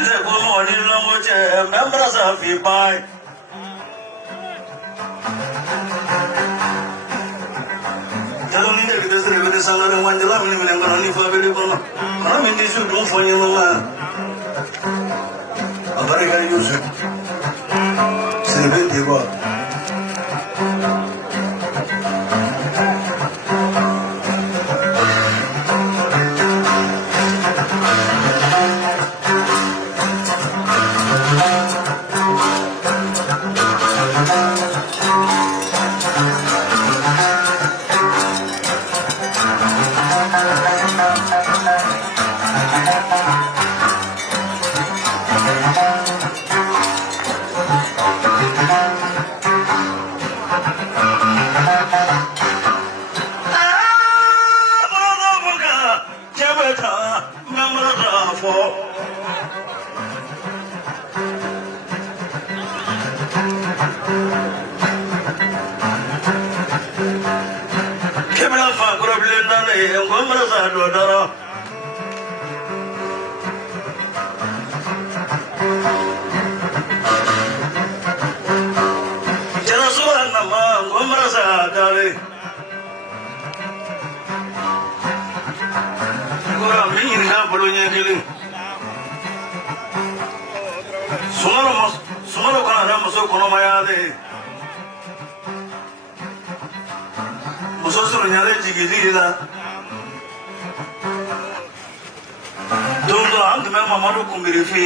Ike Gomo Nilamoche, members of Ibai. Tell me that because there is another one, the Lamin and only for very well. I mean, this should do for you. A very good use it. Celebrity work. Sumalo kana muso kono mayade muso suru nyale jigiri la dondo ang me mamadu kumbiri fi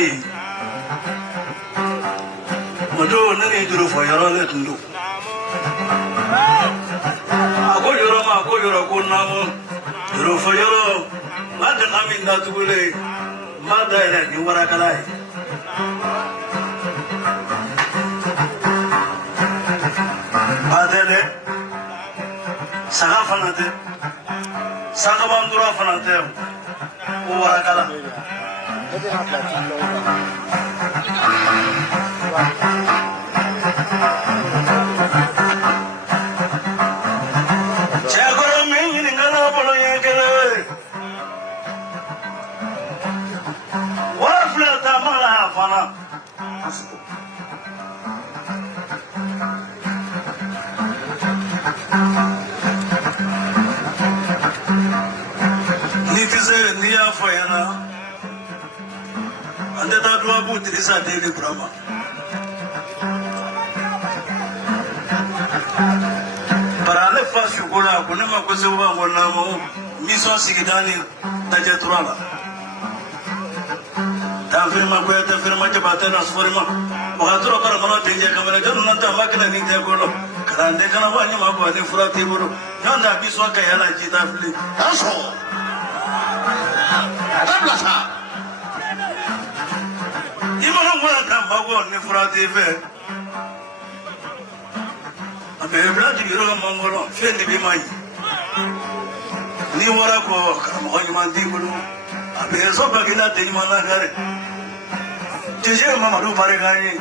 modo nani duro fo yaro le tundu ako yoro ko namu duro fo yoro mad amin da tubule mada ila ni wara kalai adele saga fanate saga bandura fanate o warakala chagoro mingi ngala bolo yekele wa flata mala fana Niya fayana ande ta dua putri sa dele brahma parale fa shugula kuna makoze wa ngona mo mission sigidani tajetrala ta firma ko ta firma ke bata na sforima bahatro kar mano tenje kamera janu na ta makna ni te golo karande kana wani ma ko ni furati buru nanda biswa ka yala jita fili taso Ablasa. Imana ngwa tambago ni furati fe. Abe blati yoro mangolo fendi bi mai. Ni wara ko kam hoyi mandi bulu. Abe so bagina te imana gare. Jeje mama du pare gai.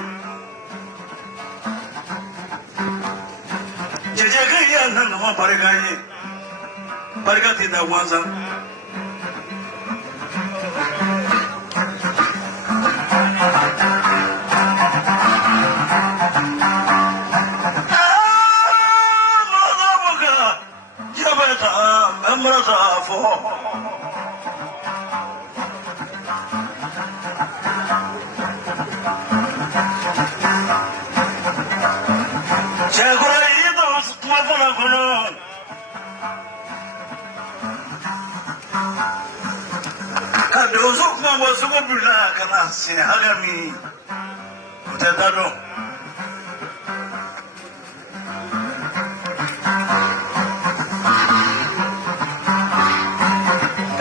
Jeje gai ya nan ma pare gai. Barka ti da wanza. Sinahagami utetado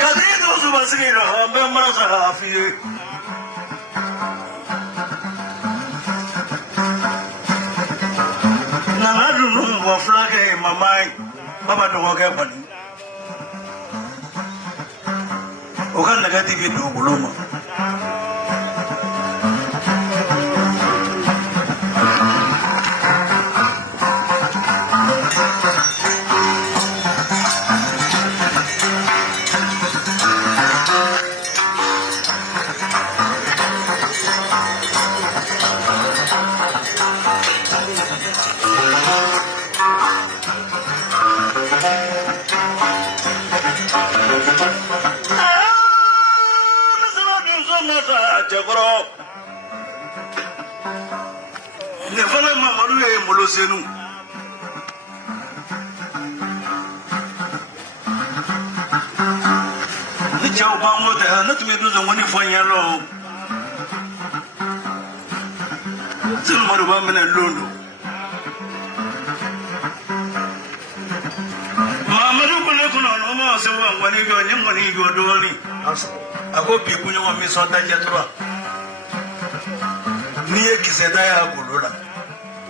kadido subasiro memra sarafi nangadu wa flage mamai baba dongo ke bani okan negative do buloma jagoro ne fana Mamadu ye malo senu ni jaw ba mo da na tumi duzo ngoni fanyalo sinu maru ba mena londo Mamadu kule kuno no mo se wa ngoni go ni ngoni go doni ako bi kunyo wa mi so da jetura ni ye kiseda ya gulula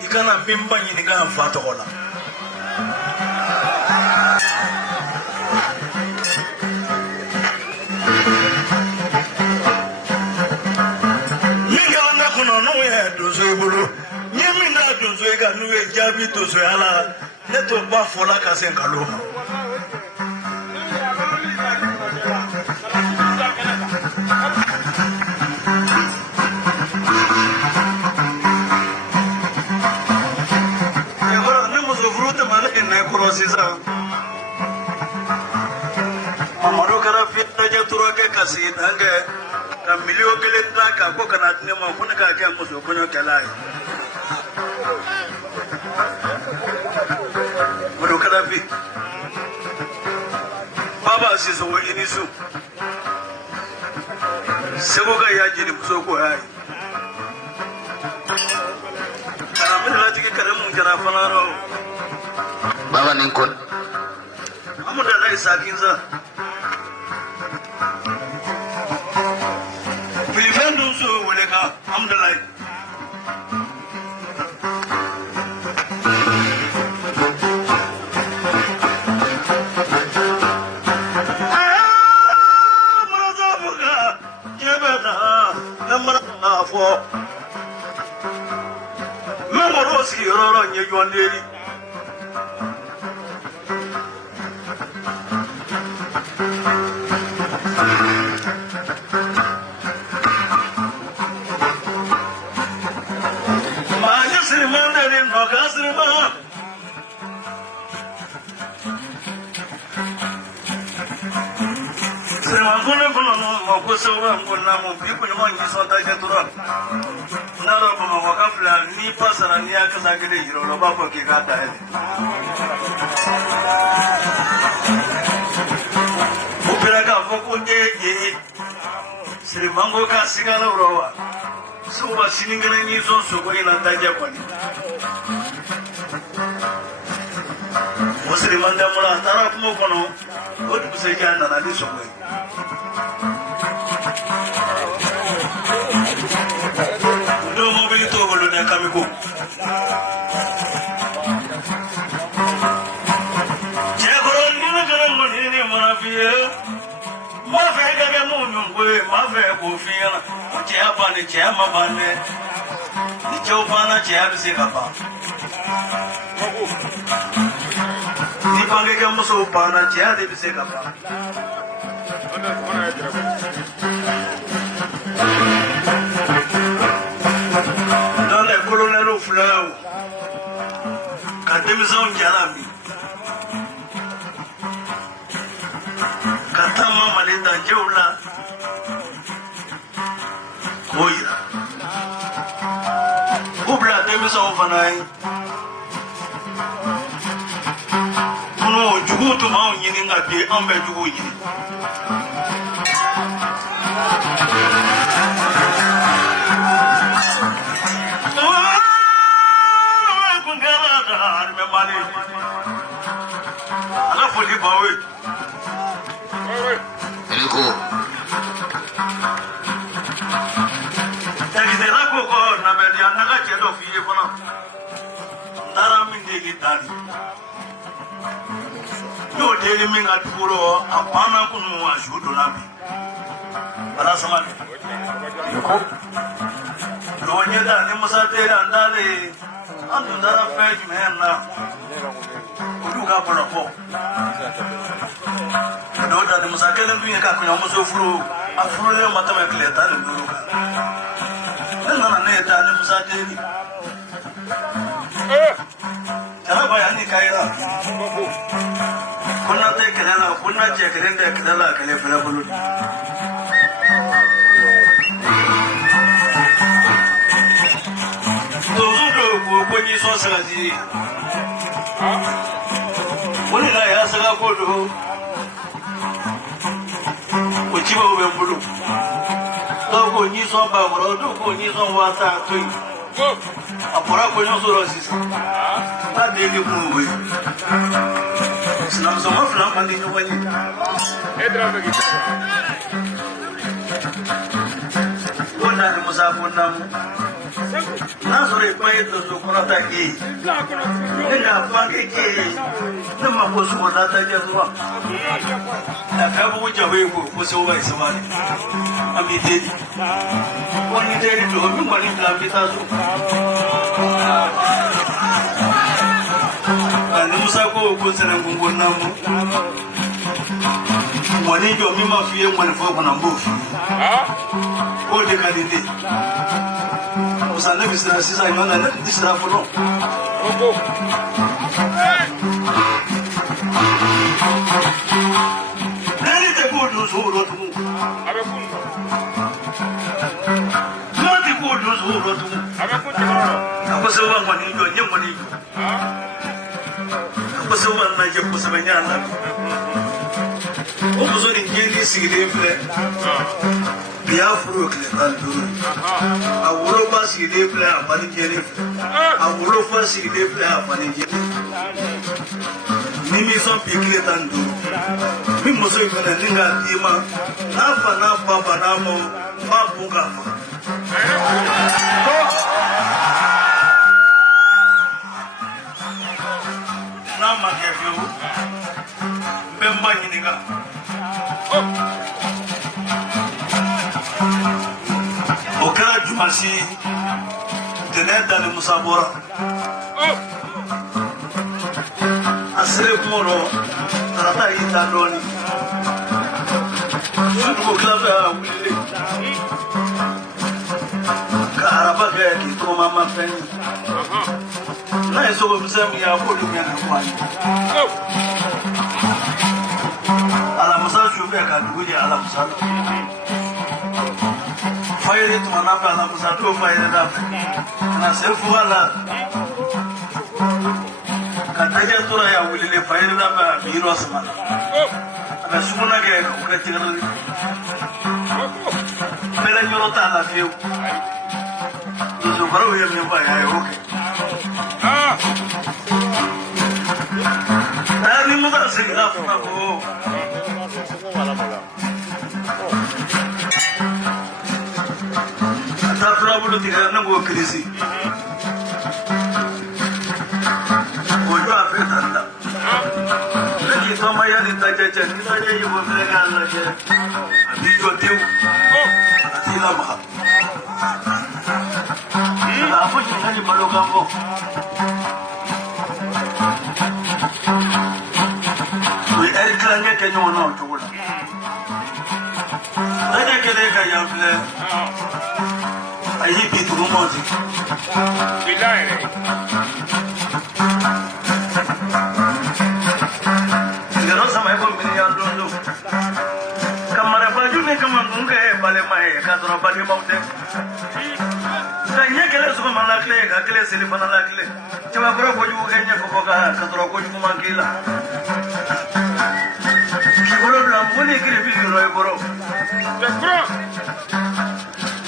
ikana mimba nyini ga mfato kola minga na kuno no ye dozo ibulu nyemi na dozo ga nuwe jabi dozo ala neto ba fola ka sen kalo Sisa Mamadu kara fitna jaturo ke kasi dange ka milio kele ka ko kana ne ma ko ka ke muso ko nyo kelai Mamadu kara fi baba sisa wo inisu sego ga ya jini muso ko ai kana min lati ke kare mun jara fanaro Baba Ninkon Amuda lai sakinza Filifendo so weleka amuda lai Marazabuga jebeda namara fo Memorosi roro nyejwandeli ni pasara ni akaza gele hiro lo ba ko ki ga da ele upira ka foko nje siri mango ka sigala urowa suba siningere ni so so ko ina taje kwani musiri manda mura tara kuma kono o du se jana na ni so ko Kamigo Jegoro ni gara ngoni ni marafie ma fe ga ga mu nyungwe ma fe ko fiana o je aba ni je ma bane ni jo bana je abi se kapa ni bange ga muso bana je abi se kapa Flow Katemizon Jalami Katama Maleta Jola Moira Ubla Temizon Fanai Uno Jugutu Mao Yininga Be Ambe Jugu Yini Enrico Tagi de la koko na be dia na ga che do fiye kono Dara min de gitani Yo de mi ga turo apana kunu wa shudo na bi Bala sama Enrico Lo nyeda ni musa te andale andu dara fe jmenna Uduga bolo ko Doda ni musakele nduye ka kunya muso furu afuru le mata me kleta ni duruka Nana ne ta ni musakele Kana bayani kaira Kuna te kelala kuna je kelenda kelala kele fela bulu Sagadi. When I ask a photo, which you will put. Don't go near some power, don't go near some water. A Poraconosaurus. Not daily movie. Some of them and in the way. One night was up one now. Nazare pai to kunata ki ina pange ki nama kusu kunata ki zuwa akabu jawe ko kusu wa ismani amide wani dai to min wani lambi ta zo ani musa ko ko sanan gungun namu wani jo mi ma fiye wani fo kuna mbofi ko de kalide Sana bisra sisa imana na bisra funo. Nani te kudu zuro tu. Abe kudu. Nani kudu zuro tu. Abe kudu. Apa sewa mani jo nyem mani jo. Apa sewa na je pusa banyana. O muzo ni ngeni sigide fle. Biafro Cletandu. A Wuroba Sidi player, Panigeni. A Wurofa Sidi player, Panigeni. Mimi son Picletandu. Mimoso Kaninga Tima. Napa Napa Banamo. Mabuga. Nama Kefu. Bemba Hiniga. Okara Jumasi Deneda de Musabora Asere Moro Rata Itandoni Sudu Klava Willy Karabaka Kitoma Mafen Nice over Samia Podium Alamusa Shubeka Duya Alamusa Fire it to another Musato fire it up. And I say, Fuala Kataja Toraya will fire it up at Mirosman. And as soon again, Melanota, I feel. You grow him by okay. I remember saying, Trouble to the number of crazy. Would you have done that? Let me tell my other digestion. You will bring out a video deal. Atilama. I'm pushing any Malogamo. We Eric Lange can you know to work. Let me get a young man. I hit it to Monty. The Rosa, my woman, Camara, you make a munga, Balemai, Catro Badi Mountain. The Yakeles of Malakle, a class in Manalakle. Chavabro, you and Yakoka, Catro Mangila. Kibola, when you give you a bro.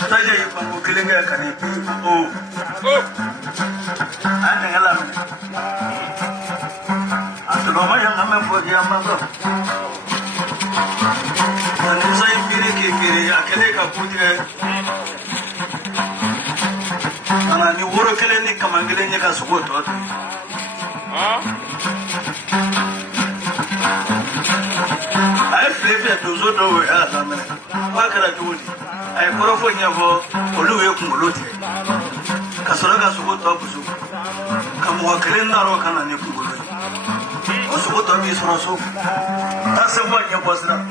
Saya yang killing a can oh, I think I love it. After Roma, young man for the mother. And as I kiri, I can take a put and I knew what a clinic come and get in your support. I flip it to Zoto. What can I do? I put for Oluwe Kumuluti. Kasuraga Subuto Abusu. Kamuakalina Rokana Nikulu. Osubuto is Rosso. That's a one you was not.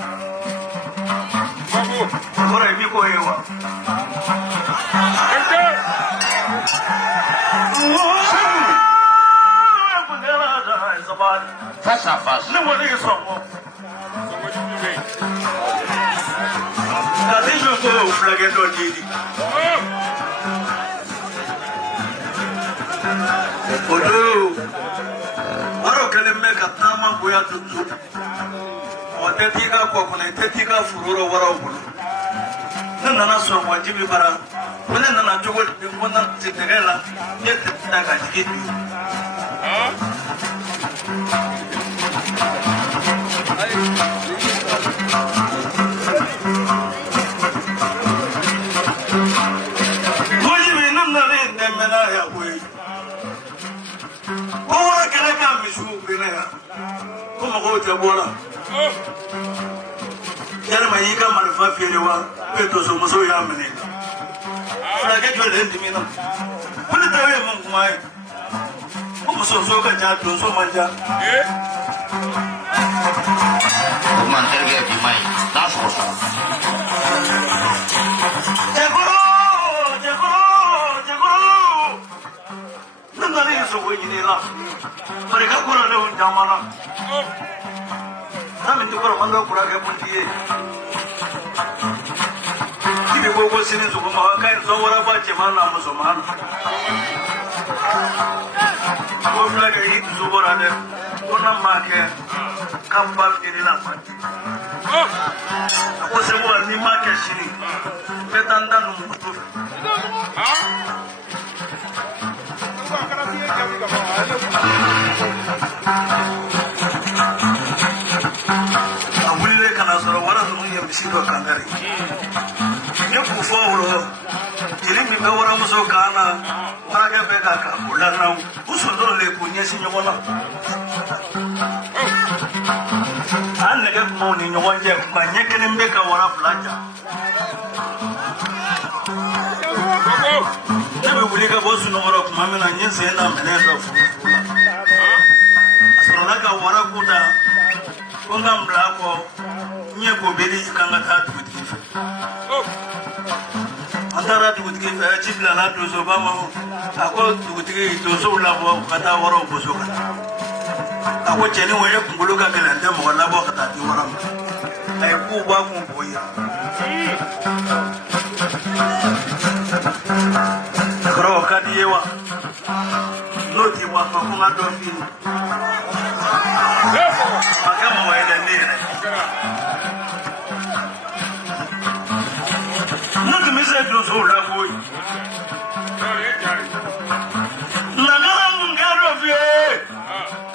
What I be going on. Fast. Nobody is wrong. Odo. Aro kele me katama boya tutu. Otetika kwa kuna tetika fururo wara ubulu. Nana so wajibi bara. Wala nana jogo de mona titegela. Yete taka tikiti. Como vou te bola? Era mais que marifa firewa, peto so muso ya mene. Fra ke jole ndi mina. Kuni tawe mun mai. Como so ka ja to so manja. Man terge di mai. Das kosa. Jegoro. Nani so ni la. Mereka kurang le un jamana. Kami tu kurang mangga kurang ke puntiye. Kita gogo sini suku mawakai sawara ba jemana musuman. Gogo lagi itu sawara de. Kona make kamba kirila mati. Aku semua ni make sini. Petanda numutu. Awile kana soro wara no yem bisido kangari. Nyoku fowro. Jirimi be wara muso kana. Wara ke be ka ulana. Usundo le kunyesi nyobona. Anne ke mo ni nyonje kwa nyekene mbe ka wara flaja. Nebe bulika bosu no wara kumamena nyense na menendo fu. Asoroka wara kuda konga mlako nyeko beli kanga tatu kutifa. Antara tukutifa chibla na tuzo bama ako tukutiki tuzo labo kata wara bosoka. Ako cheni wele kunguluka kelande mo labo kata ti wara. Ay ku ba ku boya. Kro kadiyewa. Noti wa mafunga dofi. Makama wa ile nene. Noti mise dozo la boy. Nagala mungaro fie.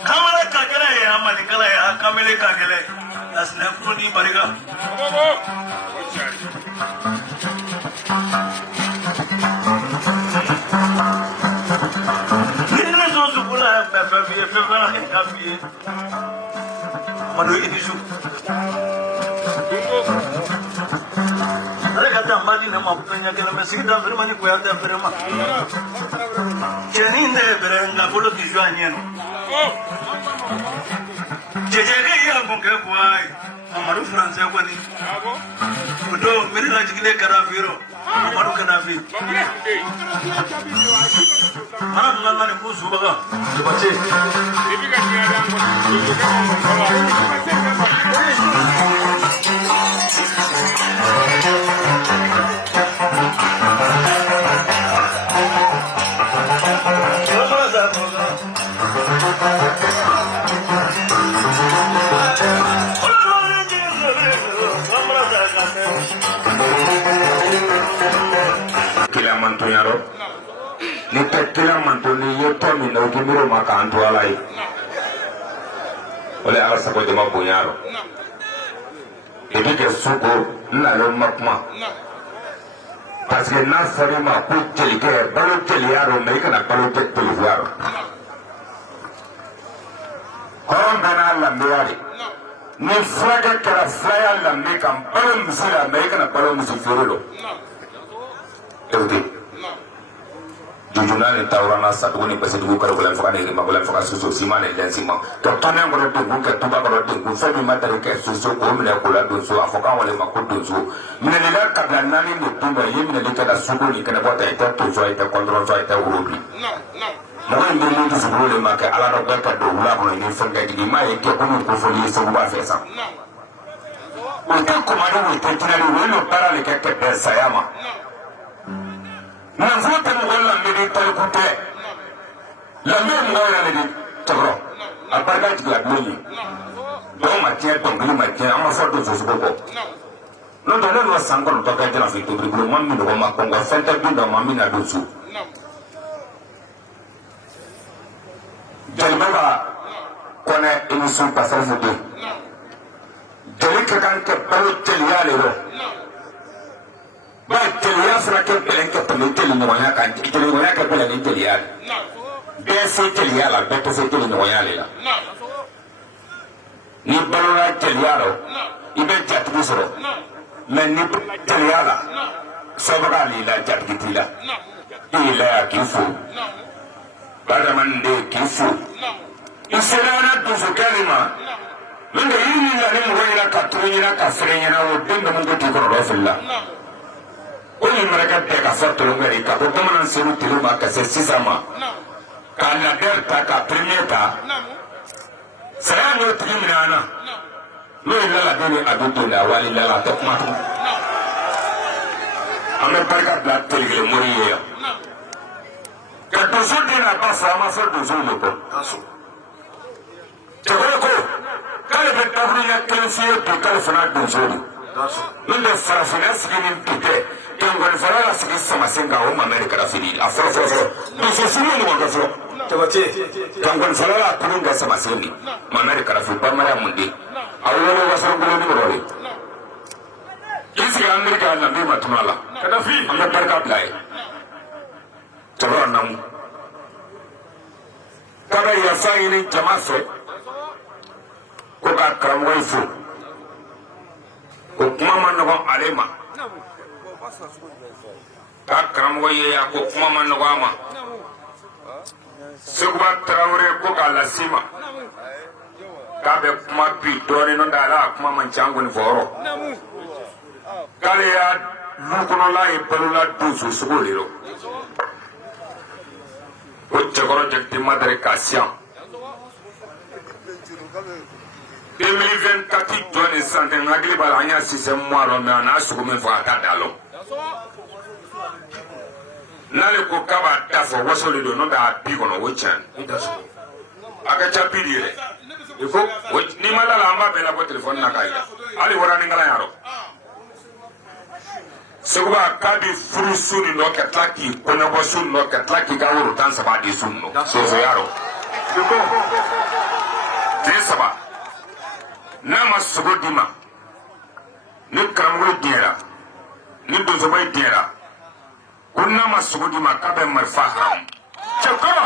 Kamera kagere ya malikala ya kamele kagele. Asne kuni bariga. Madu idisu. Mereka tak mandi nama punya kita masih dalam firman ini kuat dalam firman. Jadi ini berenggak boleh dijualnya. Jadi yang mungkin kuat, Amadu Fransa kuat ni. Betul, meri lagi kita kerafiro, Amadu kerafi. Mana mana ni musuh baga, baca. Yaro ni tekila mantoni yeto mi no kimiro makantu alai ole ala sako de mabunyaro ebike suko na lo makma parce que na sari ma ko telike balo teliaro me kana balo teliaro koron bana la miari ni fraga kara fraya la me kan balo musila me kana balo musifuro eudi jujuna ni taurana satu ni pesi dugu karo bulan fakane rima bulan fakas susu sima ni dan sima to tone ngoro dungu ke tuba ngoro dungu fami matari ke susu ko mine kula dunsu afoka wale makko dunsu mine ni la kabla nani ni tumba yimine ni kada suku ni kana bota ita tunsu ita kontrol so ita urubi mo ni mu dusu bole make ala ro ka do wula ko ni fanga di ma e ke ko ko foli so ba fesa o te ko maro o te tinari welo para le ke ke sayama Nanzuta mugalla mbiri talukute la même ngora le di tagro a barka ti la doni do ma tiens ton gli ma tiens ama fordo so ko non do no sango to ka jana fi to briblo mammi do ma ko ga fenta binda mammi na do su jalbaba kone émission passer foto jeli ka kan ke palo teliya le ro ba teliya fara ke belen ke palo teli no ya kan teli no ya ke belen teliya be se teliya la be se teli no ya le la ni balo la teliya ro ibe jatu soro men ni teliya la sabaka li la jatu tila ila ya kifu bada man de kifu iselana dusu kalima nda yini la ni mo ina ka tunyina ka frenyina o dinda mo gotu ko do filla o ni maraka de ka forto lo ngari ka ko man suru tilu ma ka se sisama ka la derta ka premieta sara no trimina na no ila la doni aduto la wali la to ma ame barka bla telige moriya ka to so dina ba sama so do so lo ko ko kale be tabri ya kelsiye to kale fana do zori non de farafina sigini pite to ngol fara sigi sama senga o America da fini afro do so sunu no ko fro tabati to ngol fara ko nga sama sengi America da fi ba mara mundi awolo wasar ko ni rori isi America na be matumala kada fi amma barka play tabra nam kada ya sayini jamafe ko ka karamɔgɔ fo ko kuma ma nɔgɔn ale ma ka karamɔgɔ ye ya ko kuma ma nɔgɔn a ma Seguba Tarawele ko k'a lase ma k'a bɛ kuma bi dɔɔnin n'o tɛ ale a kuma man ca an kɔni fɔ yɔrɔ k'ale y'a du kɔnɔla ye balola donso sugu de don ko cɛkɔrɔ Jakite Madare k'a siyan 2024 jɔn santé hakili b'a la an y'a système mois lɔ mais a n'a sugu min fɔ a t'a da lɔ n'ale ko k'a b'a da fɔ waso de don n'o tɛ a bi kɔnɔ o tiɲɛ a ka ca bi de yɛrɛ il faut n'i ma da la an b'a bɛɛ labɔ téléphone na k'a yira hali wara ni kalan y'a rɔ Seguba k'a bi furu su nin dɔ ka tila k'i kɔɲɔbɔ su nin dɔ ka tila k'i ka woro 13 di su nin dɔ soso y'a rɔ tile 3 n'a ma sogo di ma ni karamɔgɔ diɲɛra ni donsoba diɲɛra ko n'a ma sogo di ma k'a bɛ marifa haram cɛkɔrɔ